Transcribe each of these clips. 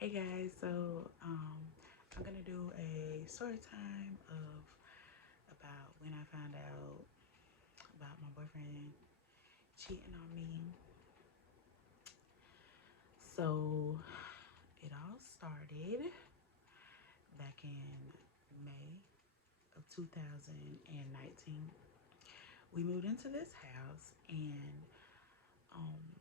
Hey guys, I'm gonna do a story time of about when I found out about my boyfriend cheating on me. So it all started back in May of 2019. We moved into this house and um,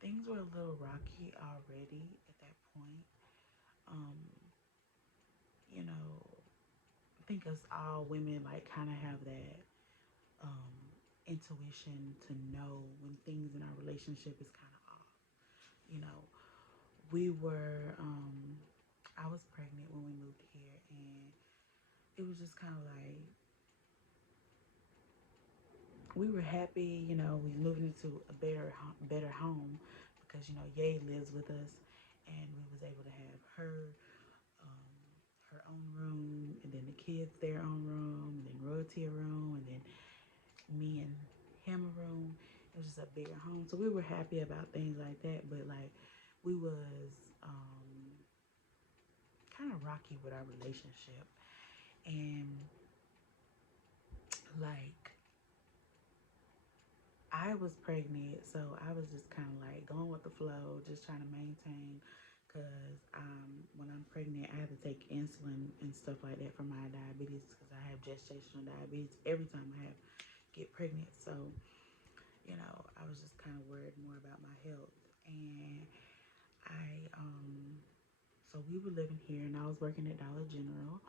things were a little rocky already at that point. Um, you know, I think us all women like kind of have that um, intuition to know when things in our relationship is kind of off. You know, we were, I was pregnant when we moved here, and it was just kind of like we were happy. We moved into a better home because Yay lives with us, and we was able to have um, her own room, and then the kids their own room, and then Royalty a room, and then me and him a room. It was just a bigger home. So we were happy about things like that, but like we was kind of rocky with our relationship. And like I was pregnant, so I was just kind of like going with the flow, just trying to maintain. Because when I'm pregnant, I have to take insulin and stuff like that for my diabetes because I have gestational diabetes every time I have get pregnant. So I was just kind of worried more about my health. And I, so we were living here and I was working at Dollar General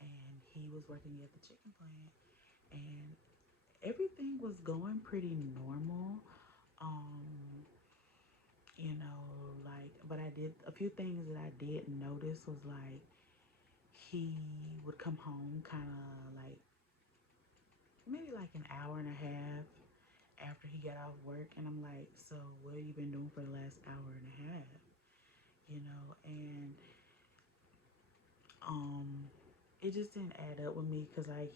and he was working at the chicken plant. And everything was going pretty normal. Um, but I did a few things that I did notice was like he would come home kind of like maybe like an hour and a half after he got off work, and I'm like, so what have you been doing for the last hour and a half? And um, it just didn't add up with me because like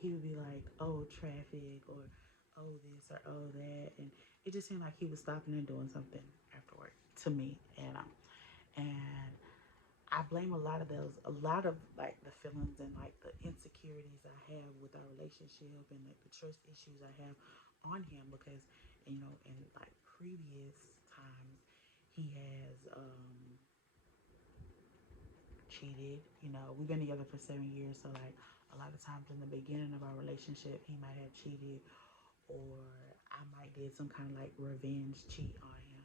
he would be like, oh, traffic, or oh this or oh that, and it just seemed like he was stopping and doing something after work to me, and I blame a lot of like the feelings and like the insecurities I have with our relationship and like the trust issues I have on him because in like previous times he has cheated. We've been together for 7 years, so like a lot of times in the beginning of our relationship he might have cheated, or I might did some kind of like revenge cheat on him.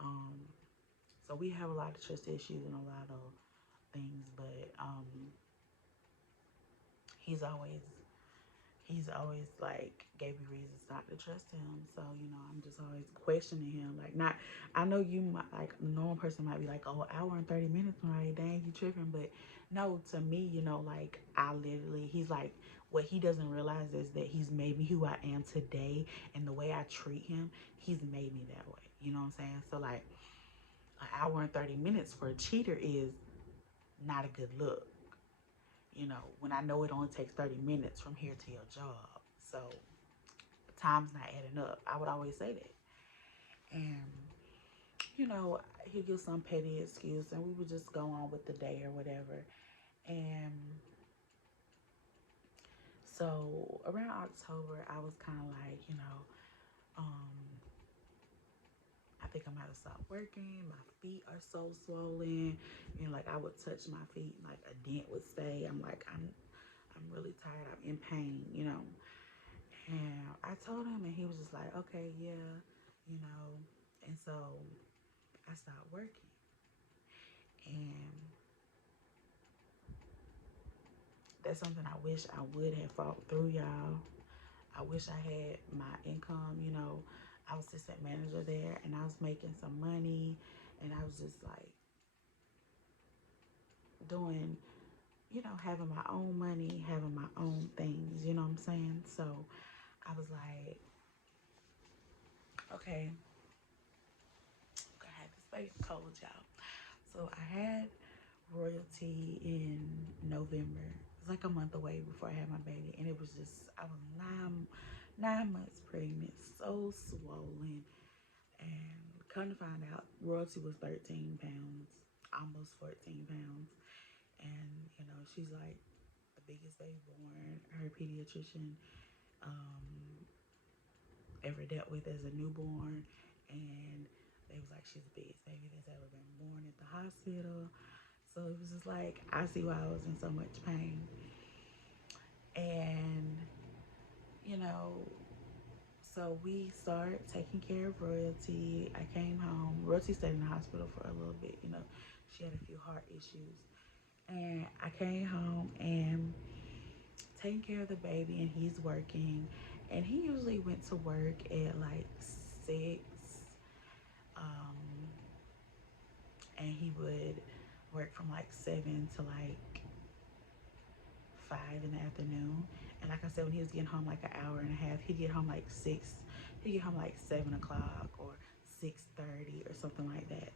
Um, so we have a lot of trust issues and a lot of things, but he's always he's always like gave me reasons not to trust him. So I'm just always questioning him. Like, not, I know you might, like, a normal person might be like, oh, hour and 30 minutes, right? Dang, you tripping. But no, to me, like, I literally, he's like, what he doesn't realize is that he's made me who I am today, and the way I treat him, he's made me that way. You know what I'm saying? So like, an hour and 30 minutes for a cheater is not a good look, when I know it only takes 30 minutes from here to your job. So time's not adding up. I would always say that. And, he'd give some petty excuse and we would just go on with the day or whatever. And so around October, I was kind of like, um, I think I might have stopped working. My feet are so swollen. Like I would touch my feet and like a dent would stay. I'm like, I'm really tired. I'm in pain. And I told him, and he was just like, okay, yeah, you know. And so I stopped working. And that's something I wish I would have fought through, y'all. I wish I had my income. I was assistant manager there, and I was making some money, and I was just like doing, having my own money, having my own things, you know what I'm saying? So I was like, okay, I had this baby cold, y'all. So I had Royalty in November. It was like a month away before I had my baby, and it was just, I was 9 months pregnant, so swollen, and Come to find out, royalty was 13 pounds, almost 14 pounds. And, you know, she's like the biggest baby born her pediatrician um, ever dealt with as a newborn. And they was like, she's the biggest baby that's ever been born at the hospital. So it was just like, I see why I was in so much pain. And, you know, so we started taking care of Royalty. I came home. Royalty stayed in the hospital for a little bit, you know. She had a few heart issues. And I came home and taking care of the baby, and he's working. And he usually went to work at like 6. Um, and he would work from like 7 to like 5 in the afternoon. And like I said, when he was getting home like an hour and a half, he'd get home like 6. He'd get home like 7 o'clock or 6:30 or something like that.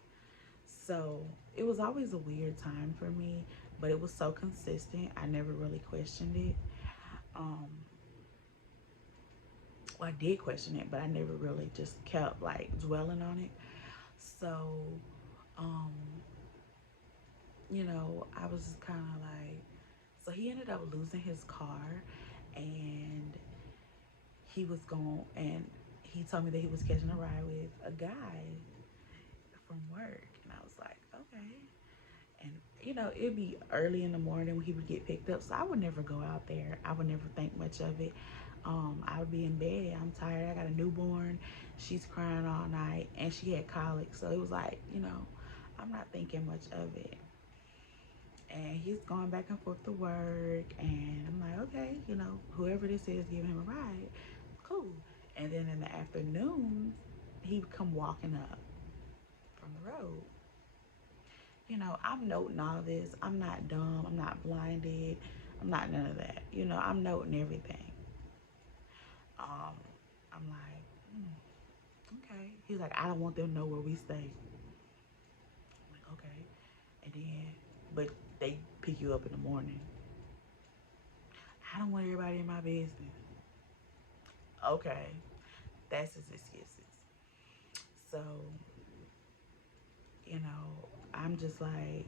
So it was always a weird time for me, but it was so consistent. I never really questioned it. Um, well, I did question it, but I never really just kept like dwelling on it. So, um, you know, I was just kind of like, so he ended up losing his car, and he was going, and he told me that he was catching a ride with a guy from work, and I was like, okay. And you know, it'd be early in the morning when he would get picked up, so I would never go out there. I would never think much of it. I would be in bed. I'm tired. I got a newborn. She's crying all night, and she had colic, so it was like, you know, I'm not thinking much of it. And he's going back and forth to work, and I'm like, okay, you know, whoever this is giving him a ride, cool. And then in the afternoon, he would come walking up from the road. You know, I'm noting all this. I'm not dumb. I'm not blinded. I'm not none of that. You know, I'm noting everything. Um, I'm like, okay. He's like, I don't want them to know where we stay. I'm like, okay. And then, but they pick you up in the morning. I don't want everybody in my business. Okay. That's his excuses. So, you know, I'm just like,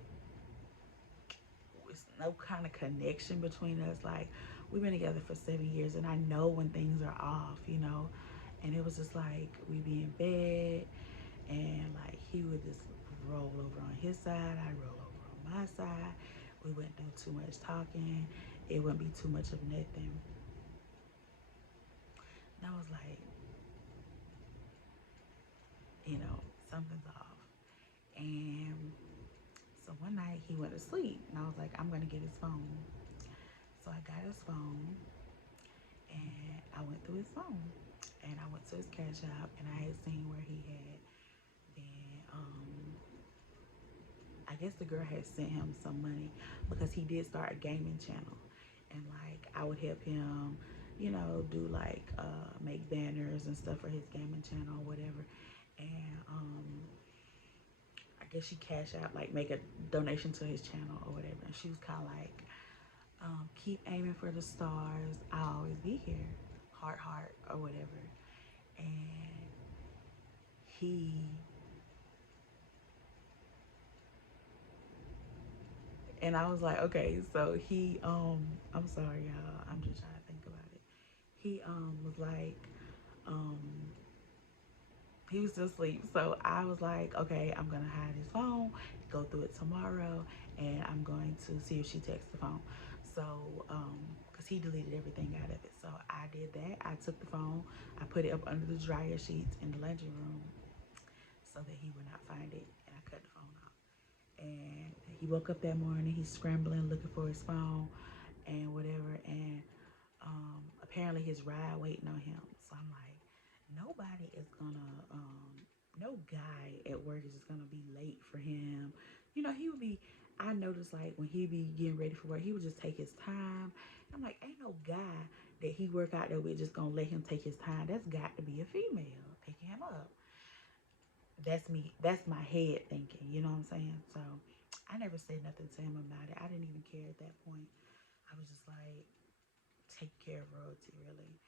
it's no kind of connection between us. Like, we've been together for 7 years, and I know when things are off, you know. And it was just like, we'd be in bed, and like, he would just roll over on his side, I'd roll over on my side. We wouldn't do too much talking. It wouldn't be too much of nothing. And I was like, you know, something's off. And so one night he went to sleep, and I was like, I'm gonna get his phone. So I got his phone, and I went through his phone, and I went to his cash app, and I had seen where he had been. I guess the girl had sent him some money because he did start a gaming channel, and like I would help him, you know, do like make banners and stuff for his gaming channel or whatever. And I guess she cash out, like make a donation to his channel or whatever. And she was kind of like, keep aiming for the stars. I'll always be here. Heart, heart, or whatever. And he, and I was like, okay, so he, I'm sorry, y'all. I'm just trying to think about it. He, was like, um, he was still asleep. So I was like, okay, I'm gonna hide his phone, go through it tomorrow, and I'm going to see if she texts the phone. So, because he deleted everything out of it. So I did that. I took the phone, I put it up under the dryer sheets in the laundry room so that he would not find it, and I cut the phone off. And he woke up that morning, he's scrambling, looking for his phone and whatever. And apparently his ride waiting on him. So I'm like, nobody is gonna, no guy at work is just gonna be late for him. You know, he would be, I noticed like when he'd be getting ready for work, he would just take his time. I'm like, ain't no guy that he work out there with just gonna let him take his time. That's got to be a female picking him up. That's me. That's my head thinking. You know what I'm saying? So I never said nothing to him about it. I didn't even care at that point. I was just like, take care of Royalty, really,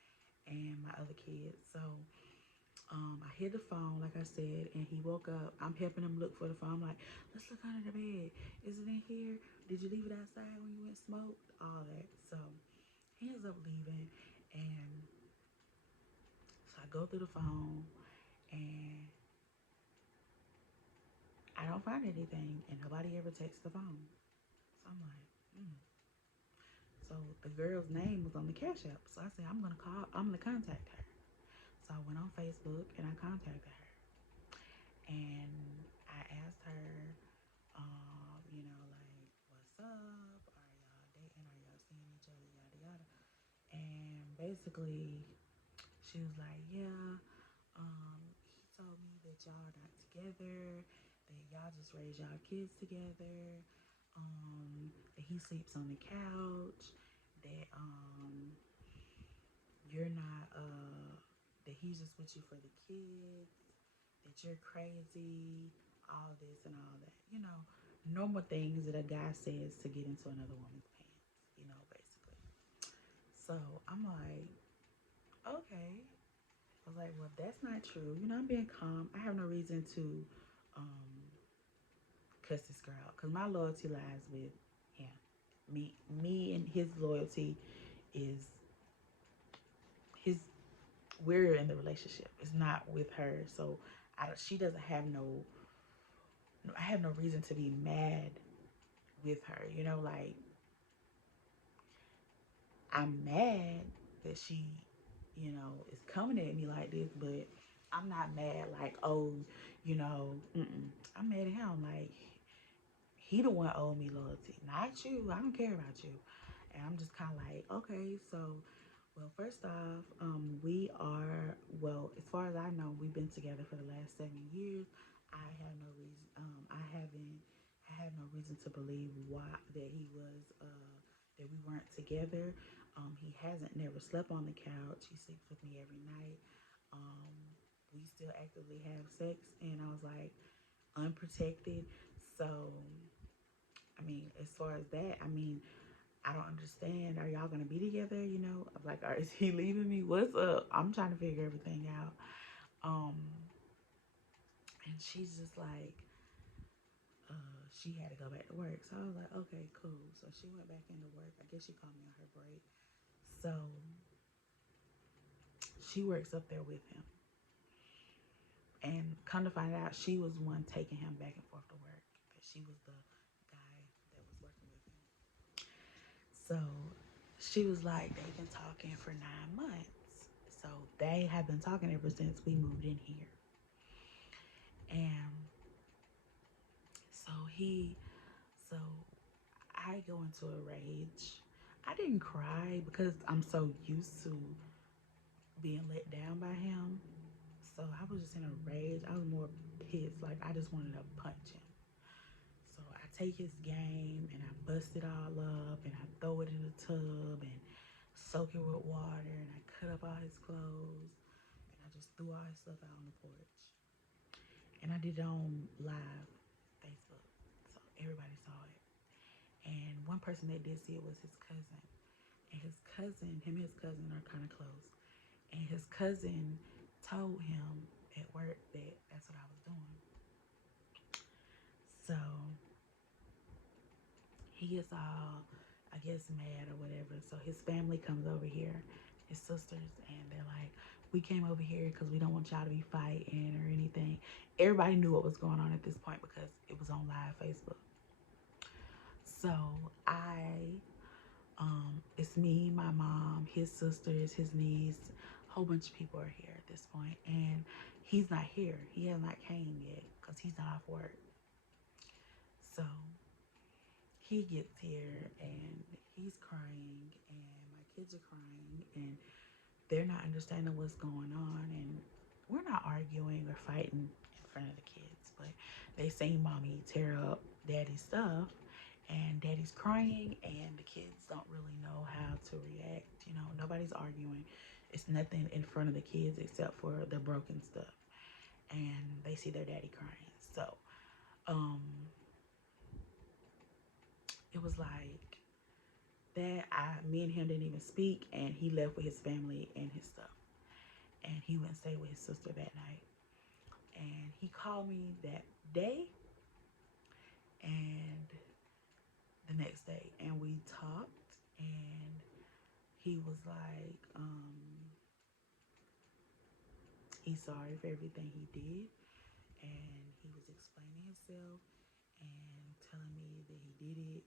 and my other kids. So I hit the phone, like I said, and he woke up. I'm helping him look for the phone. I'm like, let's look under the bed. Is it in here? Did you leave it outside when you went smoked? All that. So he ends up leaving, and so I go through the phone, and I don't find anything, and nobody ever texts the phone. So I'm like, So the girl's name was on the Cash App. So I said, I'm gonna contact her. So I went on Facebook and I contacted her. And I asked her, like, what's up? Are y'all dating? Are y'all seeing each other? Yada yada. And basically, she was like, yeah, he told me that y'all not together, that y'all just raise y'all kids together, that he sleeps on the couch, that you're not that he's just with you for the kids, that you're crazy, all this and all that. Normal things that a guy says to get into another woman's pants, basically. So I'm like, okay. I was like, well, that's not true. I'm being calm. I have no reason to um, cuss this girl out because my loyalty lies with him. Me and his loyalty is his. We're in the relationship. It's not with her, so she doesn't have no. I have no reason to be mad with her. Like I'm mad that she, is coming at me like this, but I'm not mad like, oh, I'm mad at him. Like, he the one owed me loyalty, not you. I don't care about you. And I'm just kind of like, okay, so, well, first off, well, as far as I know, we've been together for the last 7 years. I have no reason, I have no reason to believe that we weren't together. He hasn't never slept on the couch. He sleeps with me every night. Um, we still actively have sex, and I was like, unprotected. So, I mean, as far as that, I mean, I don't understand. Are y'all gonna be together? I'm like, is he leaving me? What's up? I'm trying to figure everything out. Um, and she's just like, she had to go back to work. So I was like, okay, cool. So she went back into work. I guess she called me on her break. So she works up there with him. And come to find out, she was one taking him back and forth to work. That she was the guy that was working with him. So she was like, they've been talking for 9 months. So they have been talking ever since we moved in here. And so so I go into a rage. I didn't cry because I'm so used to being let down by him. So I was just in a rage. I was more pissed. Like, I just wanted to punch him. So I take his game and I bust it all up and I throw it in the tub and soak it with water and I cut up all his clothes and I just threw all his stuff out on the porch. And I did it on live Facebook. So everybody saw it. And one person that did see it was his cousin. And him and his cousin are kind of close. And his cousin told him at work that that's what I was doing. So he gets all, I guess, mad or whatever. So his family comes over here, his sisters, and they're like, we came over here because we don't want y'all to be fighting or anything. Everybody knew what was going on at this point because it was on live Facebook. So it's me, my mom, his sisters, his niece, a whole bunch of people are here at this point, and he's not here. He has not came yet because he's not off work. So he gets here and he's crying, and my kids are crying, and they're not understanding what's going on, and we're not arguing or fighting in front of the kids, but they seen mommy tear up daddy's stuff and daddy's crying and the kids don't really know how to react. Nobody's arguing. It's nothing in front of the kids except for the broken stuff, and they see their daddy crying. So it was like that. Me and him didn't even speak, and he left with his family and his stuff. and he went and stayed with his sister that night. And he called me that day and the next day, and we talked, and he was like, he's sorry for everything he did, and he was explaining himself and telling me that he did it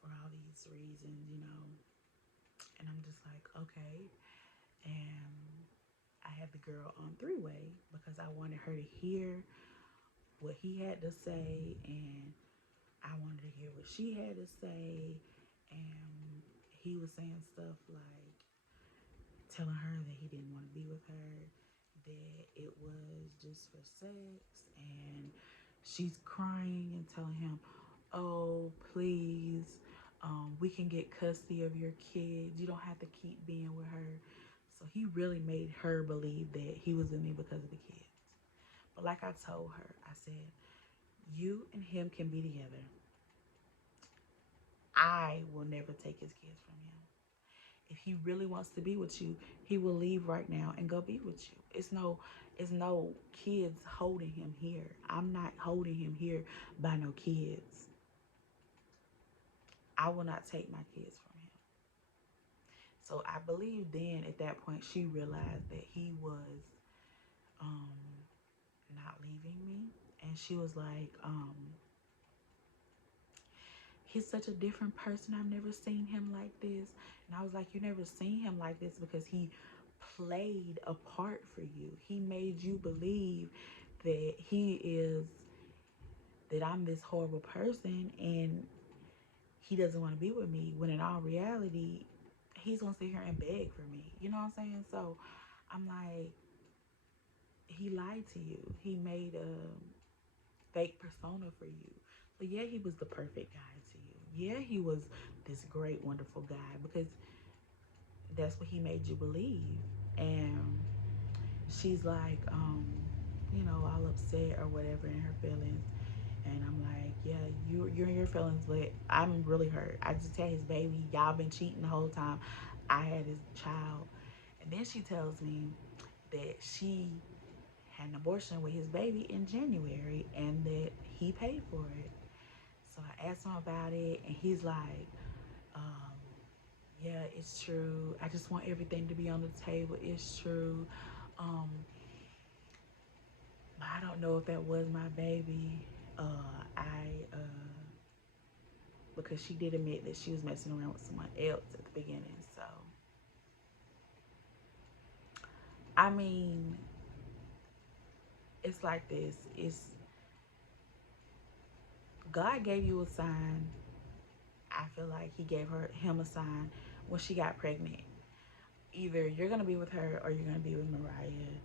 for all these reasons, you know. And I'm just like, okay. And I had the girl on three-way because I wanted her to hear what he had to say, and I wanted to hear what she had to say. And he was saying stuff like telling her that he didn't want to be with her, that it was just for sex, and she's crying and telling him, oh, please, we can get custody of your kids. You don't have to keep being with her. So he really made her believe that he was with me because of the kids. But like I told her, I said, you and him can be together. I will never take his kids from him. If he really wants to be with you, he will leave right now and go be with you. It's no kids holding him here. I'm not holding him here by no kids. I will not take my kids from him. So I believe then at that point she realized that he was not leaving me. And she was like, he's such a different person. I've never seen him like this. And I was like, you never seen him like this because he played a part for you. He made you believe that that I'm this horrible person and he doesn't want to be with me, when in all reality, he's going to sit here and beg for me. You know what I'm saying? So I'm like, he lied to you. He made a fake persona for you. So yeah, he was the perfect guy to you. Yeah, he was this great, wonderful guy because that's what he made you believe. And she's like, you know, all upset or whatever in her feelings. And I'm like, yeah, you're in your feelings, but I'm really hurt. I just had his baby. Y'all been cheating the whole time. I had his child. And then she tells me that she had an abortion with his baby in January and that he paid for it. So I asked him about it, and he's like, yeah, it's true. I just want everything to be on the table. It's true. But I don't know if that was my baby. Because she did admit that she was messing around with someone else at the beginning. So, I mean, it's like this. God gave you a sign. I feel like he gave him a sign when she got pregnant. Either you're going to be with her or you're going to be with Mariah.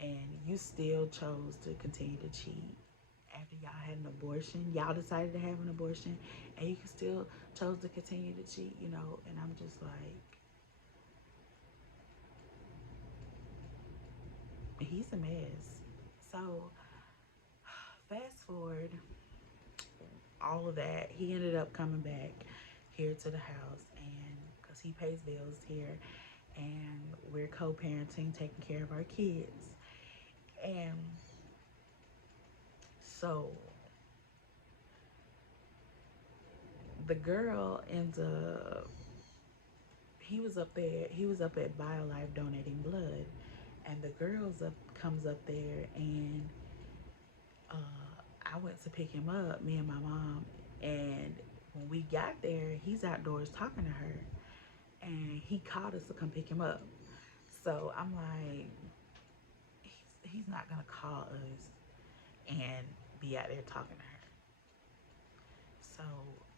And you still chose to continue to cheat. After y'all had an abortion, y'all decided to have an abortion, and you still chose to continue to cheat, you know. And I'm just like, he's a mess. So fast forward all of that, he ended up coming back here to the house, and because he pays bills here, and we're co-parenting, taking care of our kids. And so the girl ends up, he was up at BioLife donating blood, and the comes up there, and I went to pick him up, me and my mom, and when we got there, he's outdoors talking to her, and he called us to come pick him up. So I'm like, he's not gonna call us and be out there talking to her. So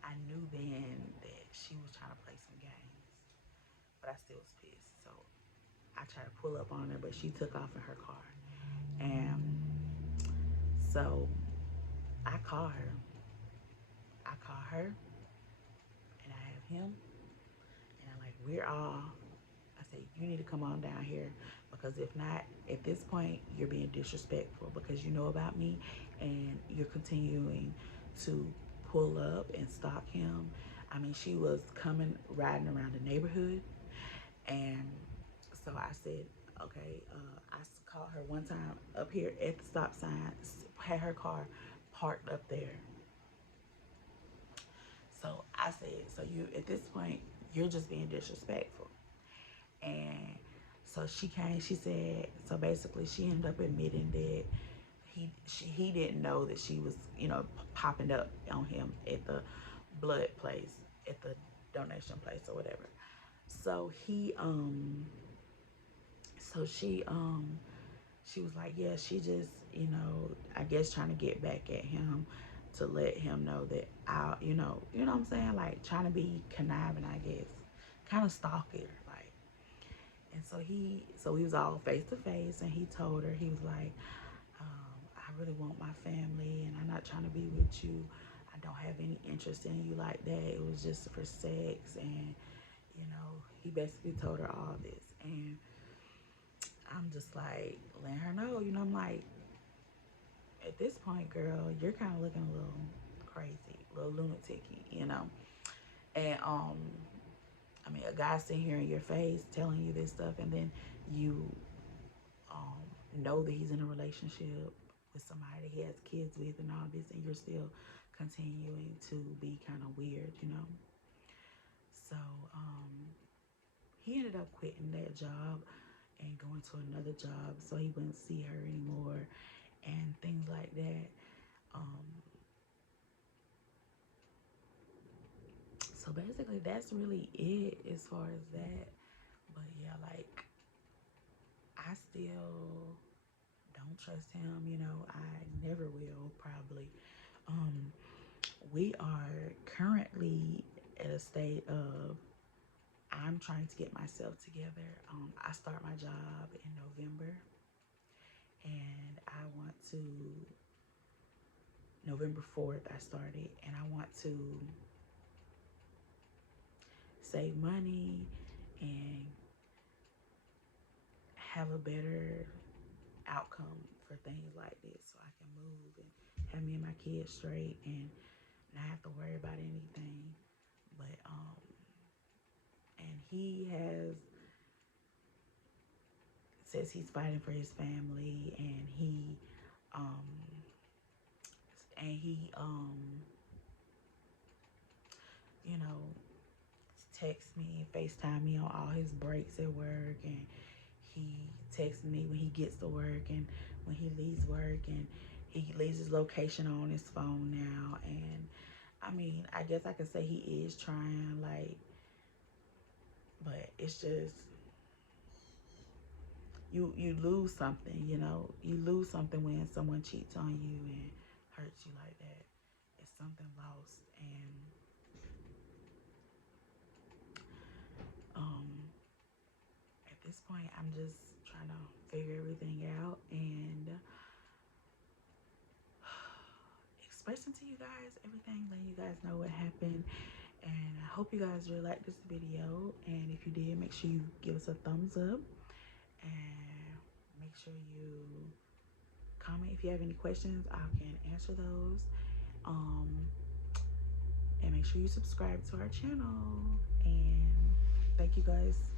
I knew then that she was trying to play some games, but I still was pissed. So I tried to pull up on her, but she took off in her car. And so I call her. And I have him. And I'm like, I say, you need to come on down here, because if not, at this point, you're being disrespectful because you know about me and you're continuing to pull up and stalk him. I mean, she was riding around the neighborhood. And So I said, okay, I called her one time up here at the stop sign, had her car parked up there. So I said, so you, at this point, you're just being disrespectful. And so she came, she said, so basically she ended up admitting that he didn't know that she was, you know, popping up on him at the blood place, at the donation place or whatever. So so she was like, yeah, she just, you know, I guess trying to get back at him to let him know that you know what I'm saying? Like trying to be conniving, I guess. Kind of stalking, like. And so he was all face to face and he told her, he was like, I really want my family and I'm not trying to be with you. I don't have any interest in you like that. It was just for sex. And, you know, he basically told her all this. And I'm just like, letting her know, you know, I'm like, at this point, girl, you're kind of looking a little crazy, a little lunatic, you know. And I mean, a guy sitting here in your face telling you this stuff, and then you know that he's in a relationship with somebody that he has kids with and all this, and you're still continuing to be kind of weird, you know. So he ended up quitting that job and going to another job so he wouldn't see her anymore and things like that. So basically that's really it as far as that. But yeah, like I still don't trust him, you know. I never will, probably. um we are currently at a state of I'm trying to get myself together. I start my job in November, and I want to, November 4th I started, and I want to save money and have a better outcome for things like this so I can move and have me and my kids straight and not have to worry about anything. But and he has says he's fighting for his family, and um he you know, text me, FaceTime me on all his breaks at work, and he texts me when he gets to work and when he leaves work, and he leaves his location on his phone now. And I mean, I guess I could say he is trying, like, but it's just you lose something, you know. You lose something when someone cheats on you and hurts you like that. It's something lost. And um at this point I'm just trying to figure everything out and expressing to you guys everything, letting you guys know what happened. And I hope you guys really liked this video, and if you did, make sure you give us a thumbs up and make sure you comment if you have any questions. I can answer those. And make sure you subscribe to our channel, and thank you guys.